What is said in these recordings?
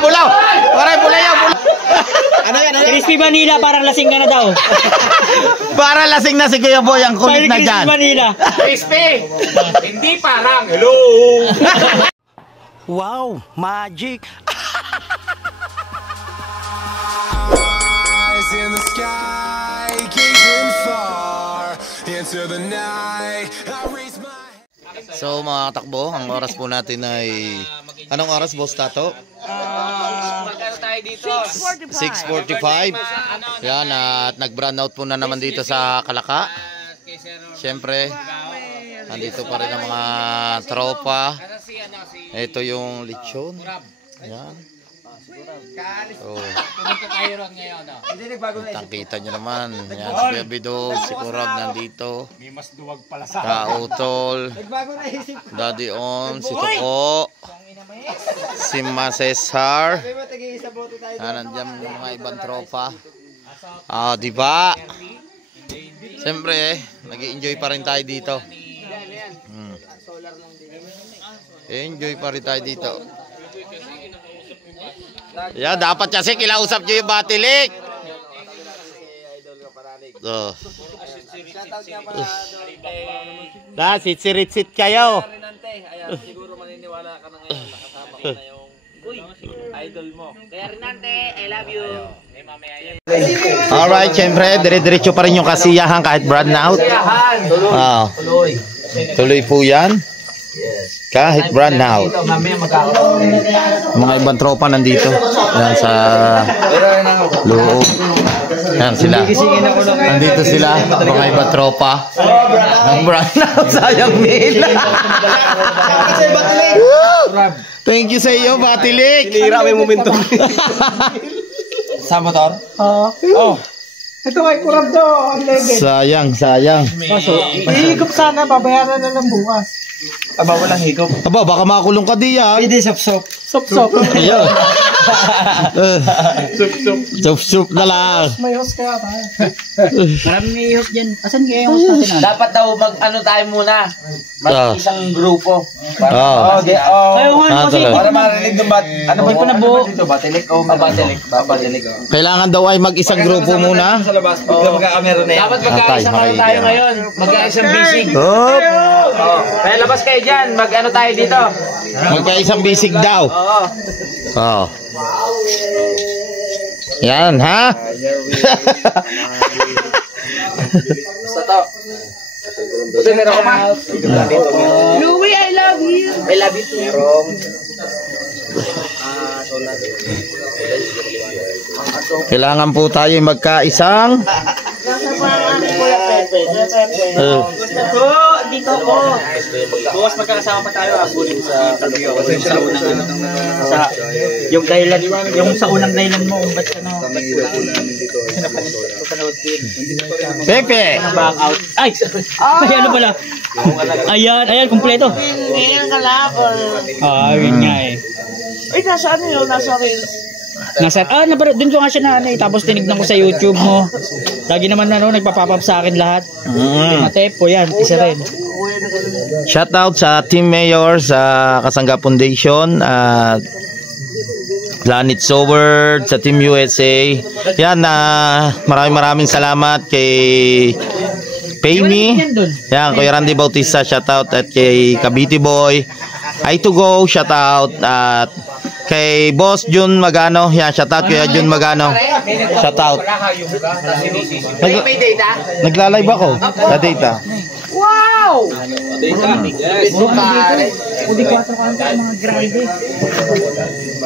Pula. Paray, pula yan, pula. Ano yan? Crispy Vanilla, parang lasing ka na daw. Para lasing na si Kuya Boy, ang kulit na dyan. Crispy Vanilla. Crispy! Hindi parang, hello! Wow, magic! Eyes in the sky, gazing far into the night. I raise my... So mga takbo, ang oras po natin ay... Anong oras, Boss Tato? Magkano tayo dito? 6:45. Yan, at nag-brand out po na naman dito sa Kalaka. Siyempre, nandito pa rin ang mga tropa. Ito yung lechon. Yan. So, Pumunta tayo ron ngayon. kita nyo naman. Yan, si Kuya Bidog, si Kurab nandito. May mas duwag pala sa Kautol, Daddy On, si Toko, si Masesar. Nandiyan yung mga ibang tropa. Diba? Siyempre, nag-i-enjoy pa rin tayo dito. Enjoy pa rin tayo dito. Yeah, dapat kasi kilausap nyo yung Batilik. So. Sit kayo. siguro maniniwala ka na ngayon nakasama ko na yung idol mo. Kaya Renante, I love you. Alright, syempre, dire-diretso pa rin yung kasiyahan kahit brand out. Tuloy po yan. Kahit brand out. Mga ibang tropa nandito. Yan sa loob. Yan sila. Nandito sila. Mga ibang tropa. Ng brand out. Sayang nila. Thank you sa iyo, Batilik. Sinira may momentum. Sa motor? Oo. Ito kay Kurab daw, ang level. Sayang. Hihigop sana, babayaran na lang bukas. Aba, walang higop. Aba, baka makulong ka diyan. Hindi, sop-sop. Sop-sop. Ayun. Sup-sup na lang. May host kaya tayo. Maraming may host dyan. Asan kaya yung host natin? Dapat daw mag-ano tayo muna. Mag-isang grupo. Oo. Kayo nga kasi. Para marinig ng ano ba nabuo? dito? Batilik o Batilik? Batilik. Kailangan daw ay mag-isang grupo muna. Sa labas. Bigla magkakamera na yan. Dapat magkaisa muna tayo ngayon. Magkaisang bisig. Hop! Kaya labas kayo dyan. Mag-ano tayo dito. Magkaisang bisig daw. Oo. Yan, ha? Basta to. Basta meron ko ma. Louie, I love you. I love you too. Kailangan po tayo magkaisang. Dito ko. Bukas magkakasama pa tayo. Yung dahilan, yung sa unang dahilan mo kung ba't Pepe! back out. Ay, ano pala? Ayan, kumpleto. Ngayon ka lang. Yun nga eh. Ay, nasa ano yun? Nasa Reels. Doon ko nga siya na tapos tinignan ko sa YouTube mo. Lagi naman nagpapapap sa akin lahat. Matepo yan, isa rin. Shout out sa Team Mayor sa Kasangga Foundation at Planet Sober sa Team USA. Yan, maraming salamat kay Payme. Yan, kay Randy Bautista, shout out, at kay Cavite Boy. I2Go, shout out, at kay Boss Jun Magano. Yan, shout out kay Jun Magano. Shout out. May data? Nagla-live ako sa data. Wow! Mga grande.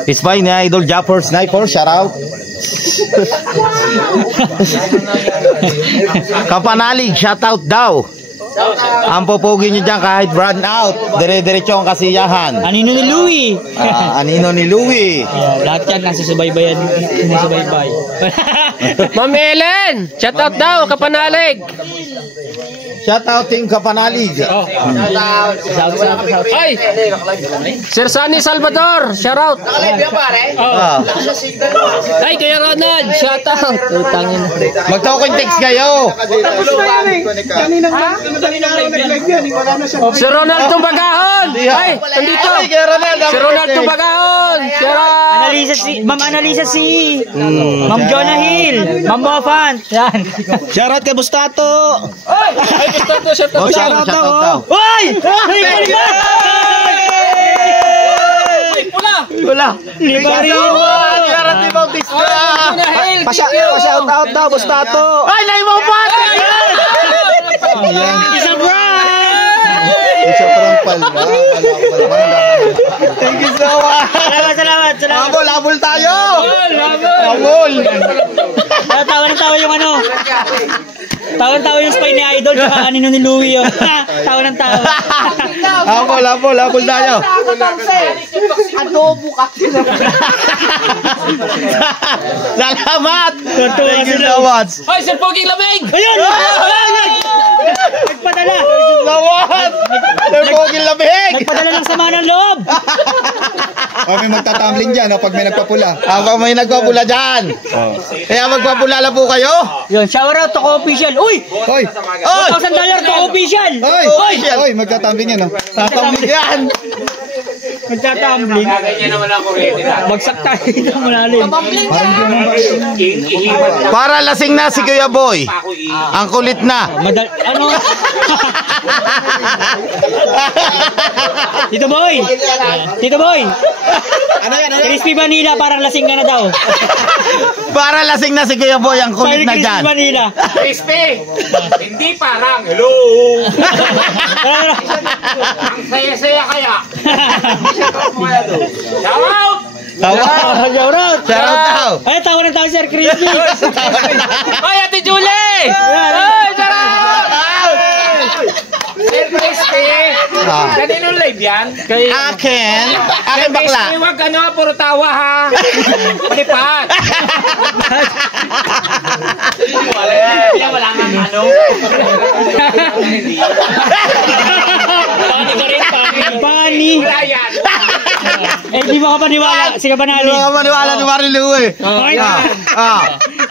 It's fine, Idol Japper Sniper, shout out. Kapanalig, shout out daw. Ang pupugi nyo dyan kahit brand out. Dire-diretso ang kasiyahan. Anino ni Louie. Anino ni Louie. Lahat yan nasa subaybayan. Nasa subaybay. Ma'am Ellen, shout out daw, Kapanalig. Shout out Team Kapanalig. Oh. Ay! Sir Sunny Salvador, shout out. Ah. Ay, Kuya Ronald, shout out. Utangin. Mag-talking text kayo. Si Ronald Tumbagahon. Ay, nandito. Si Ronald Tumbagahon. Shout out. Ma'am Analisa si Ma'am Jonah Hill, Ma'am Mofan. Yan. Shoutout kay Bustato. Ay, gusto to, shout out. Shoutout daw. Hoy! Wala. Libarin mo! Shoutout ni Bautista. Pa-shout out daw, Bustato. Ay, naimampan! Isa brand! Isa parang pala. Thank you so much. Salamat. Habol tayo. Habol. Tawa yung ano. Tawa yung spy ni Idol tsaka kanino ni Louie yun. Tawa. Habol tayo. Adobo ka. Salamat. Thank you so much. Hoy, Sir Poging Lamig. Ayun! Nagpadala! Salamat. Nagpogil labig. Nagpadala ng sama ng loob! May magtatumbling dyan pag may nagpapula. Habang may nagpapula dyan. Kaya magpapula lang po kayo. Yun, shower out to official. Uy! Hoy! $1,000 to official! Hoy! Magtatumbling yan Tatambling yan. Magtatumbling. Ganyan naman ang kuryente na. Bagsak tayo ng malalim. Para lasing na si Kuya Boy. Ang kulit na. Ano? Tito Boy! Ano yan? Crispy Vanilla, parang lasing ka na daw. Para lasing na si Kuya Boy. Ang kulit na Crispy dyan. Vanilla. Crispy! Hindi parang, hello! Ang saya-saya kaya. Shout out! Shower out! daw. Ay, tawa ng tao, Sir Crispy. Hoy, Ate Julie! Hoy, shout out! Sir Crispy! Kaninong live yan? Kay Akin bakla. Crispy, wag puro tawa ha! Lipat! Wala nga ano. Pani. Wala yan. Di mo ka paniwala. Sige, Banali. Hindi ka maniwala ni Marilu eh.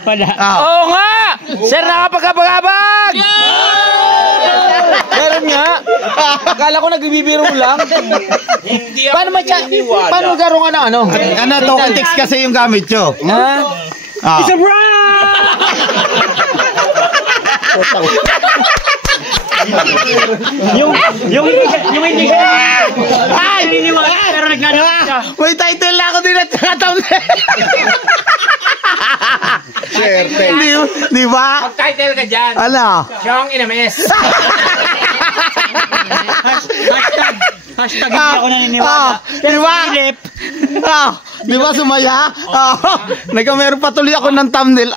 Pala. Oo nga! Sir, nakapagkabagabag! Meron nga. Akala ko nagbibiro lang. Paano garong ano? Ano, token text kasi yung gamit nyo. It's a brand! yung hindi siya ay niniwala pero nagkano siya. May title na ako din at thumbnail. Di ba? Mag-title ka dyan. Ano? Siyang inamis. Hashtag hindi ako naniniwala. Di ba? Di ba sumaya? Nagkameron patuloy ako ng thumbnail.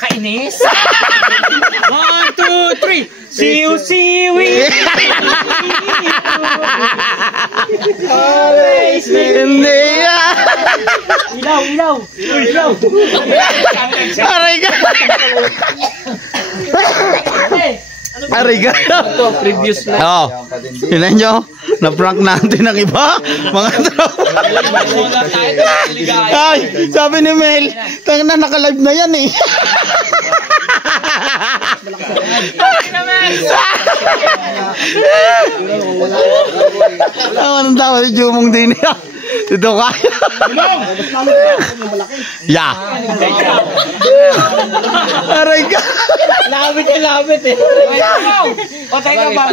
Kainis. 1, 2, 3. Siwi. Hindi yan. Ilaw. Aray ka. Aray ka. Previous na. Oo. Tinan nyo. Na-prank natin ang iba. Mga tropa. Ay, sabi ni Mel, tanga na naka-live na yan eh. Anong tawag si Jumong din niya? Dito ka. Ya. Aray ka. Labit eh. O tayo ka ba?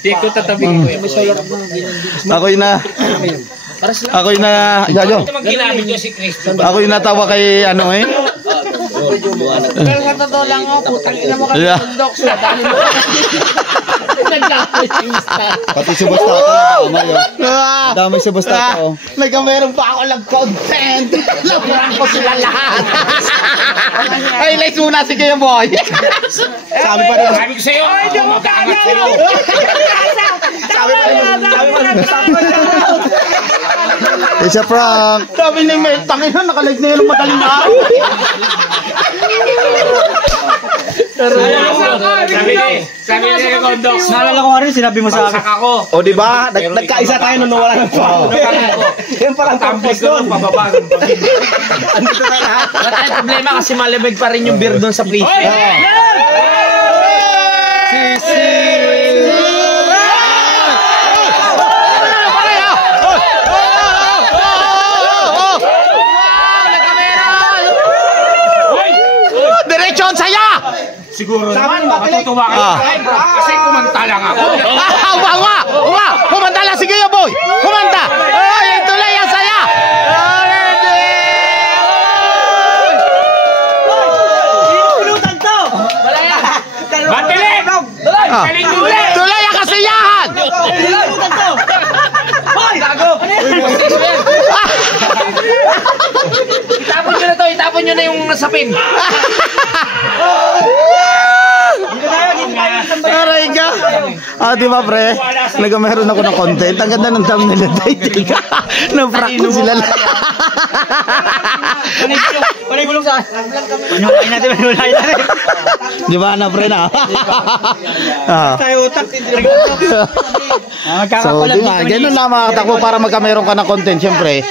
Dito tatabing ko yung Ako'y na Yayo. ito ginamit nyo si Cristo. Ako'y natawa kay ano eh. Pero sa totoo lang ako, putang ina mo kami Yeah. tundok sa dami mo. Pati si Bustato nadamay yun. Damay si Bustato. Nagkameron pa ako nag-content. Labaran ko sila lahat. Ay, like muna si Kuya Boy. Sabi pa rin. Sabi ko sa'yo, mag-aangat sa'yo. Isa prank. Sabi ni Mel, tangin na, naka-like na yun ang madaling araw. Sabi ni Recondo. Naalala ko nga rin, sinabi mo sa akin. Ako. O diba? Nagkaisa tayo nung nawala ng pao. Yan parang campus doon. Pababa. Andito na lahat. Wala tayong problema kasi malamig pa rin yung beer doon sa pre. Diretso ang saya! Siguro naman, matutuwa kayo. Kasi kumanta lang ako. Kumanta lang, sige ya boy! Kumanta! Ay, tuloy ang saya! Matilig! Tuloy ang kasiyahan! Itapon nyo na to, itapon nyo na yung sapin. Aray ka! Di ba pre? Meron ako ng content. Ang ganda ng thumbnail na dating. Na-prank ko sila lang. Panay gulong saan? Panulain natin. Di ba na pre na? Tayo utak. So, di ba? Ganun lang mga katakbo para magkameron ka ng content. Siyempre,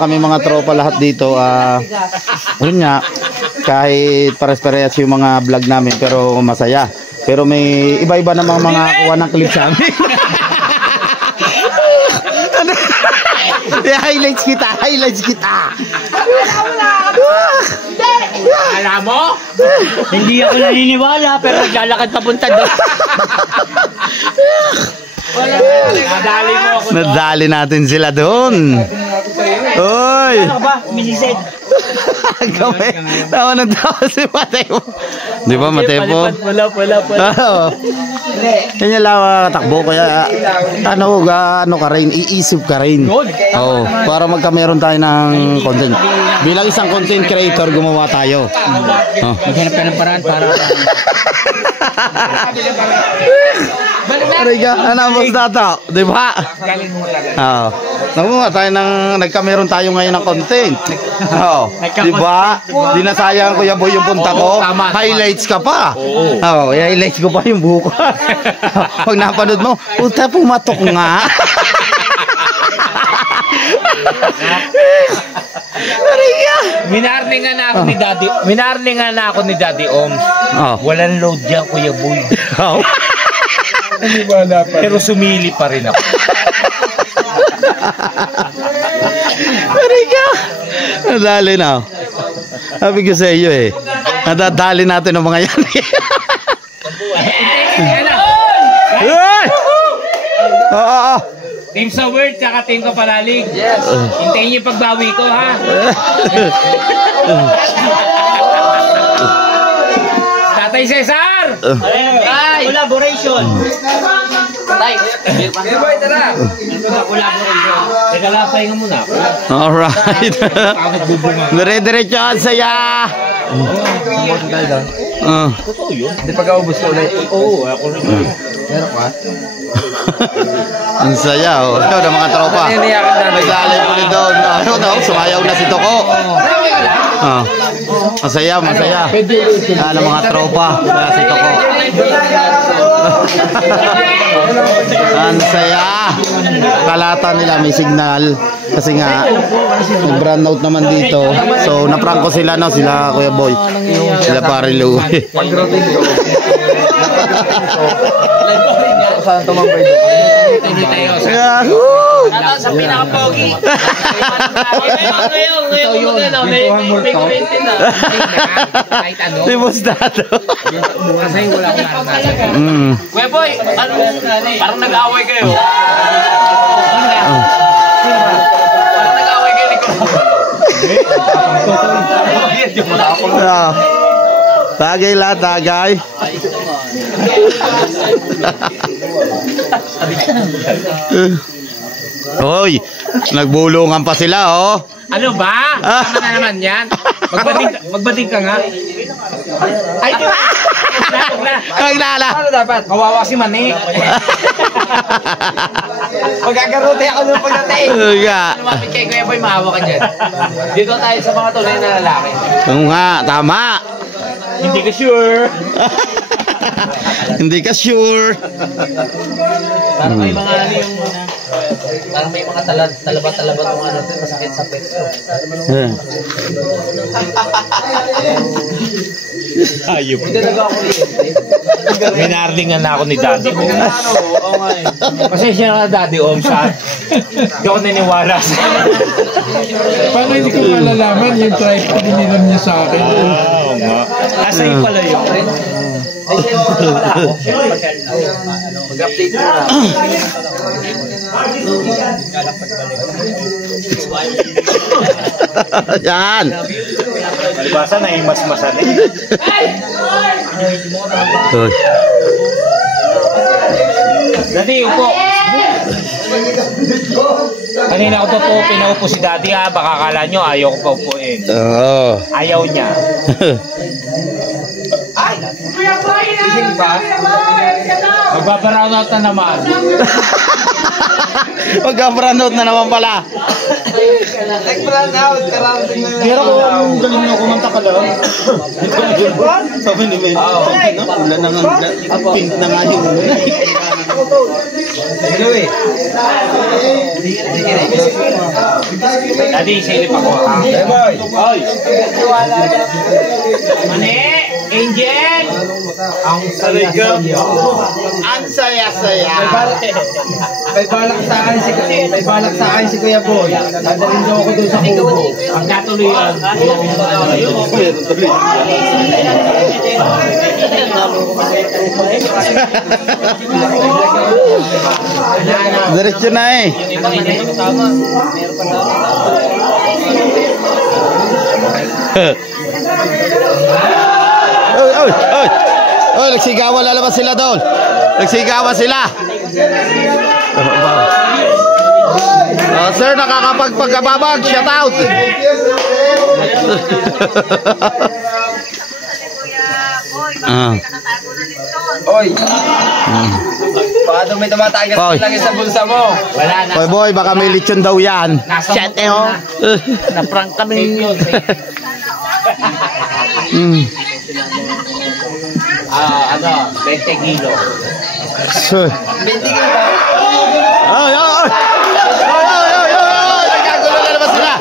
kami mga tropa lahat dito. Yun nga, kahit pares-parehas yung mga vlog namin pero masaya. Pero may iba-iba namang mga kuha ng clip sa amin. Highlights kita. Alam mo? Hindi ako naniniwala pero naglalakad papunta doon. Nadali mo ako. Nadali natin sila doon. Oy! Ano ka ba? Misisid. Gawin. Tawa ng tawa si Mateo. Di ba Mateo? Wala. Oo. Yan yung lang katakbo. Kaya ano ka rin, iisip ka rin. Oo. Para magkameron tayo ng content. Bilang isang content creator, gumawa tayo. Oh. Maghanap ka ng paraan para... Ariga, ano ang boss data? Di ba? Oo. Nakuha tayo nagkameron tayo ngayon ng content. Oo. Di ba? Di nasayang Kuya Boy yung punta ko. Highlights ka pa. Oo. I-highlights ko pa yung buko. Pag napanood mo, puta pumatok nga. Ariga. Minarningan na ako ni Daddy Oms. Walang load dyan, Kuya Boy. Oo. Pero sumili pa rin ako. Ariga. Nadali na. Sabi ko sa iyo eh. Nadadali natin ang mga yan. Hey! Oo. Team sa word, tsaka team ko palalig. Yes. Hintayin niyo pagbawi ko, ha? Tatay Cesar! Ay! Collaboration! Tay, beer boy, tara! Collaboration. Teka lang, pahinga muna. Alright. Dire-diretso ang saya. Hindi pagkaubos ko ulit. Oo, ako rin. Meron ka? Ang saya oh. Ito na mga tropa. Naglalay po rin doon. Ano daw? Sumayaw na si Toko. Masaya. Yan ang mga tropa. Kaya si Toko. Ang saya. Kalata nila may signal. Kasi nga nag-brand out naman dito. So naprank ko sila no, sila Kuya Boy. Sila pare Lou. Saan tumambay doon? Hindi tayo. Sa pinaka-pogi. Ngayon, may kurintin na. Kahit ano. Si Mustato. Kasi wala akong naranasan. Kuya Boy, parang nag-away kayo. Parang nag-away kayo. Tagay la, tagay. Hoy, nagbulungan pa sila oh. Ano ba? Tama na naman yan. Magbading ka nga. Ay, Naglala. Ano dapat? kawawa si Mani. Magkakarote ako nung pagdating. Nga. Lumapit kay Kuya Boy, maawa ka dyan. Dito tayo sa mga tunay na lalaki. Oo nga, tama. Hindi ka sure. Hindi ka sure. Parang may mga ano yung parang may mga talaba-talaba kung ano ito, masakit sa peso. Ayop. Minarningan na ako ni Daddy Om. Pasensya na Daddy Om sa hindi ako naniniwala sa Paano hindi ko malalaman yung tribe na binilang niya sa akin? Oo nga. Asa yung pala yun? Mag-update na. Yan. Palibasa na yung mas-masan eh. Uy. Daddy, upo. Kanina ko pa po pinaupo si Daddy ha. Baka kala nyo ayaw ko pa upuin. Oo. Ayaw niya. Magbabrown out na naman. Magka-brownout na naman pala. Pero kung galing nyo kumanta ka lang. Sabi ni Mel, wala na nga, pink na nga yung Daddy, silip ako ha. Mani, Angel! Ang saya-saya. ang saya-saya. May balak sa akin si Kuya Boy. Dadalhin daw ako doon sa kubo. Ang katuloyan. Diretso na eh. Oy, oy, oy. Oy, nagsigawan, lalabas sila doon. Nagsigawan sila. Sir, nakakapagpagkababag. Shout out. Oy! Baka daw may tumatagas Oy. lagi sa bulsa mo. Wala na. Boy, boy, baka may lechon daw yan. Chat eh oh. Na-prank kami. Ano, 20 kilo. Sir. Ay, ay, ay. Ay, ay, ay, ay. Nagkagulo na naman sila.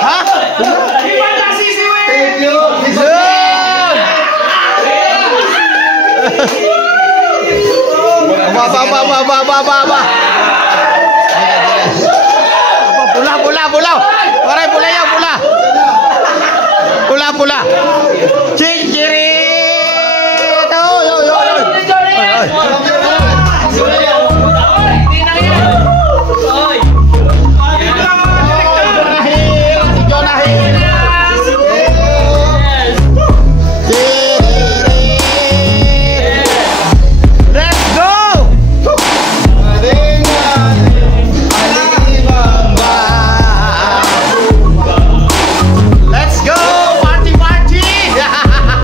Ha? Ba. Pula. Waray, pula yan, pula. Pula. Chichirit. Let's go! Let's go! Party!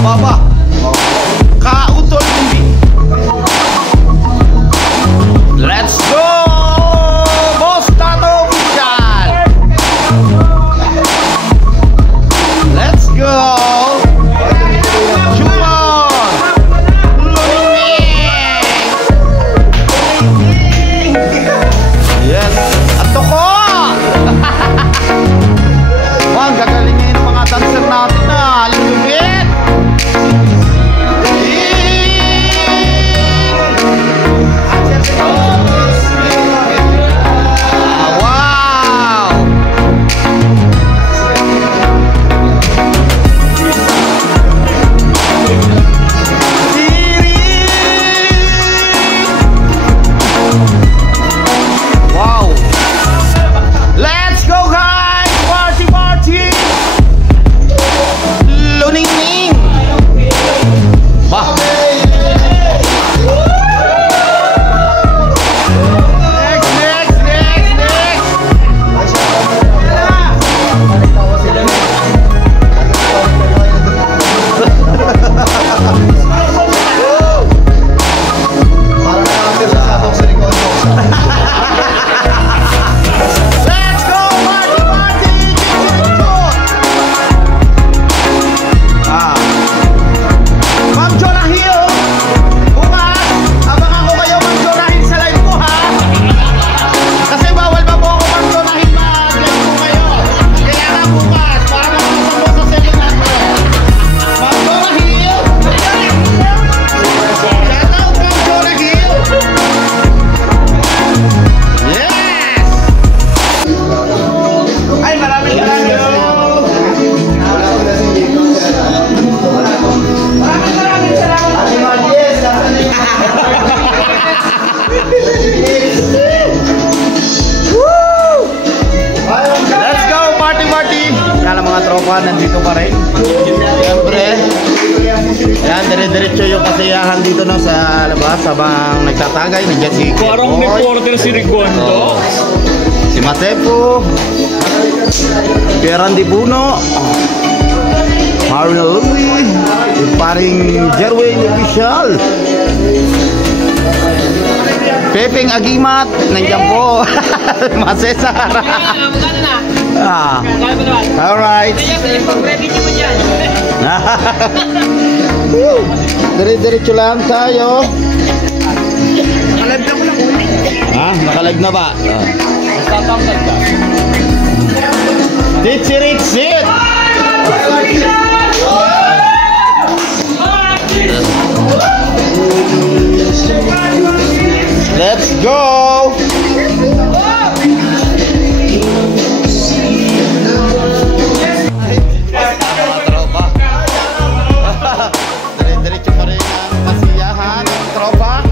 Aba. Kautol hindi. Let's go! Boss Tato Official! Let's go! Chumon! Luning! Yes! Ato ko! Ang gagalingin ng mga dancer natin na lumit! Nandito pa rin. Siyempre, yan, dire-diretso yung kasiyahan dito na sa labas habang nagtatagay. Nandiyan si Parang reporter si Rigondo. Si Matepo, Pieran Di Puno, Mario Louie, yung paring Jerwin Official, Pepeng Agimat, nandiyan po. Mga Cesar. Alright. Dire-diretso lang tayo. Nakalag na ko lang. Nakalag na ba? Ditsit! Let's go! Diretso pa rin ang kasiyahan ng tropa.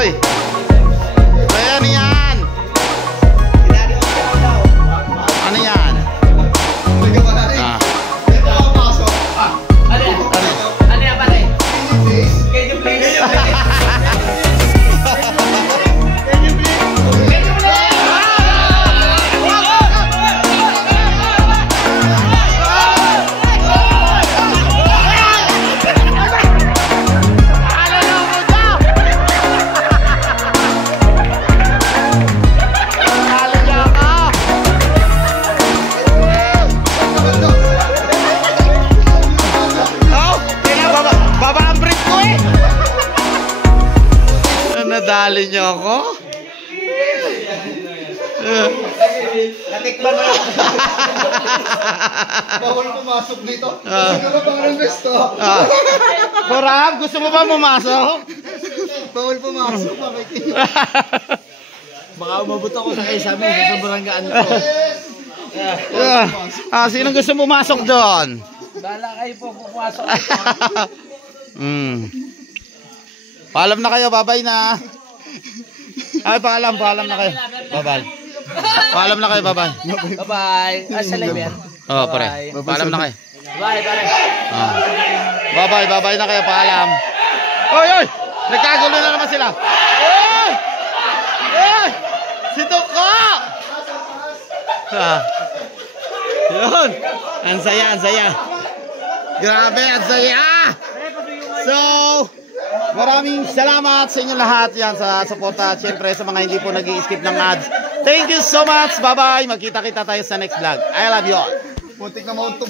Uy! Ano yan? Ano yan? Ano yan pare? Can you please? Nadali niyo ako? Natikman na. Bawal pumasok dito. Siguro bang request to? Parang, gusto mo ba pumasok? Bawal pumasok. Baka umabot ako sa kaisame sa sobrang gaan ko. Sino gusto pumasok doon? Bala kayo po pumasok. Paalam na kayo, babay na. Ay, paalam na kayo. Babay. Paalam na kayo, babay. Bye-bye. Sa live yan. Oo, pare. Paalam na kayo. Bye, pare. Babay na kayo, paalam. Oy! Nagkagulo na naman sila. Oy! Si Tuko! Yun! Ang saya. Grabe, ang saya! So, maraming salamat sa inyo lahat yan sa suporta. Siyempre sa mga hindi po nag-i-skip ng ads. Thank you so much. Bye-bye. Magkita-kita tayo sa next vlog. I love you all. Muntik na mauntog.